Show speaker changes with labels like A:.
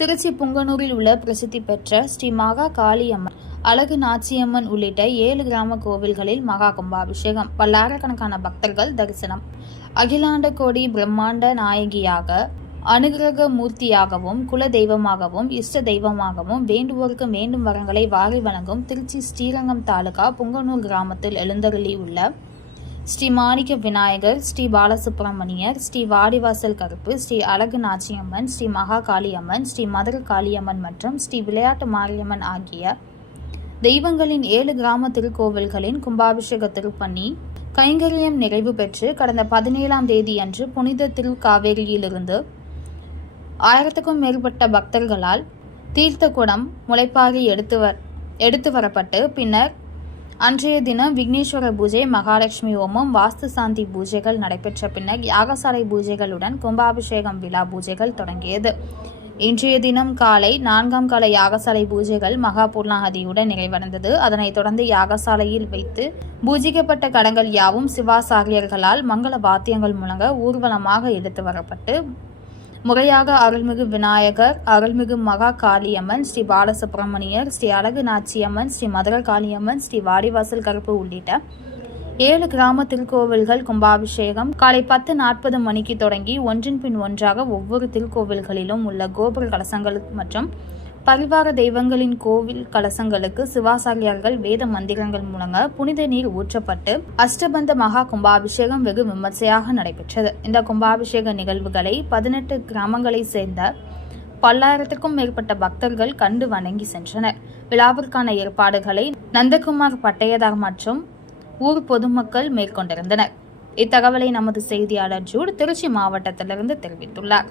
A: திருச்சி புங்கனூரில் உள்ள பிரசித்தி பெற்ற ஸ்ரீ மகா காளியம்மன் அழகு நாச்சியம்மன் உள்ளிட்ட ஏழு கிராம கோவில்களில் மகா கும்பாபிஷேகம் பல்லாயிரக்கணக்கான பக்தர்கள் தரிசனம். அகிலாண்ட கோடி பிரம்மாண்ட நாயகியாக அனுகிரக மூர்த்தியாகவும் குல தெய்வமாகவும் இஷ்ட தெய்வமாகவும் வேண்டுவோருக்கு வேண்டும் வரங்களை வாரி வழங்கும் திருச்சி ஸ்ரீரங்கம் தாலுகா புங்கனூர் கிராமத்தில் எழுந்தருளி உள்ள ஸ்ரீ மாணிக்க விநாயகர் ஸ்ரீ பாலசுப்பிரமணியர் ஸ்ரீ வாடிவாசல் கருப்பு ஸ்ரீ அழகு நாச்சியம்மன் ஸ்ரீ மகா காளியம்மன் ஸ்ரீ மதுர காளியம்மன் மற்றும் ஸ்ரீ விளையாட்டு மாரியம்மன் ஆகிய தெய்வங்களின் ஏழு கிராம திருக்கோவில்களின் கும்பாபிஷேக திருப்பணி கைங்கரியம் நிறைவு பெற்று கடந்த பதினேழாம் தேதி அன்று புனித திருக்காவேரியிலிருந்து ஆயிரத்துக்கும் மேற்பட்ட பக்தர்களால் தீர்த்த குடம் முளைப்பாரி எடுத்து வ எடுத்து வரப்பட்டு பின்னர் அன்றைய தினம் விக்னேஸ்வர பூஜை மகாலட்சுமி ஹோமம் வாஸ்து சாந்தி பூஜைகள் நடைபெற்ற பின்னர் யாகசாலை பூஜைகளுடன் கும்பாபிஷேகம் விழா பூஜைகள் தொடங்கியது. இன்றைய தினம் காலை நான்காம் கால யாகசாலை பூஜைகள் மகா பூர்ணாகதியுடன் நிறைவடைந்தது. அதனைத் தொடர்ந்து யாகசாலையில் வைத்து பூஜிக்கப்பட்ட கடங்கள் யாவும் சிவாசாரியர்களால் மங்கள வாத்தியங்கள் முழங்க ஊர்வலமாக எடுத்து வரப்பட்டு முறையாக அருள்மிகு விநாயகர் அருள்மிகு மகா காளியம்மன் ஸ்ரீ பாலசுப்பிரமணியர் ஸ்ரீ அழகு நாச்சியம்மன் ஸ்ரீ மதுர காளியம்மன் ஸ்ரீ வாடிவாசல் கருப்பு உள்ளிட்ட ஏழு கிராம திருக்கோவில்கள் கும்பாபிஷேகம் காலை பத்து நாற்பது மணிக்கு தொடங்கி ஒன்றின் பின் ஒன்றாக ஒவ்வொரு திருக்கோவில்களிலும் உள்ள கோபுர கலசங்கள் மற்றும் பரிவார தெய்வங்களின் கோவில் கலசங்களுக்கு சிவாசாரியார்கள் வேத மந்திரங்கள் முழங்க புனித நீர் ஊற்றப்பட்டு அஷ்டபந்த மகா கும்பாபிஷேகம் வெகு விமர்சையாக நடைபெற்றது. இந்த கும்பாபிஷேக நிகழ்வுகளை பதினெட்டு கிராமங்களை சேர்ந்த பல்லாயிரத்துக்கும் மேற்பட்ட பக்தர்கள் கண்டு வணங்கி சென்றனர். விழாவிற்கான ஏற்பாடுகளை நந்தகுமார் பட்டையதார் மற்றும் ஊர் பொதுமக்கள் மேற்கொண்டிருந்தனர். இத்தகவலை நமது செய்தியாளர் ஜூட் திருச்சி மாவட்டத்திலிருந்து தெரிவித்துள்ளார்.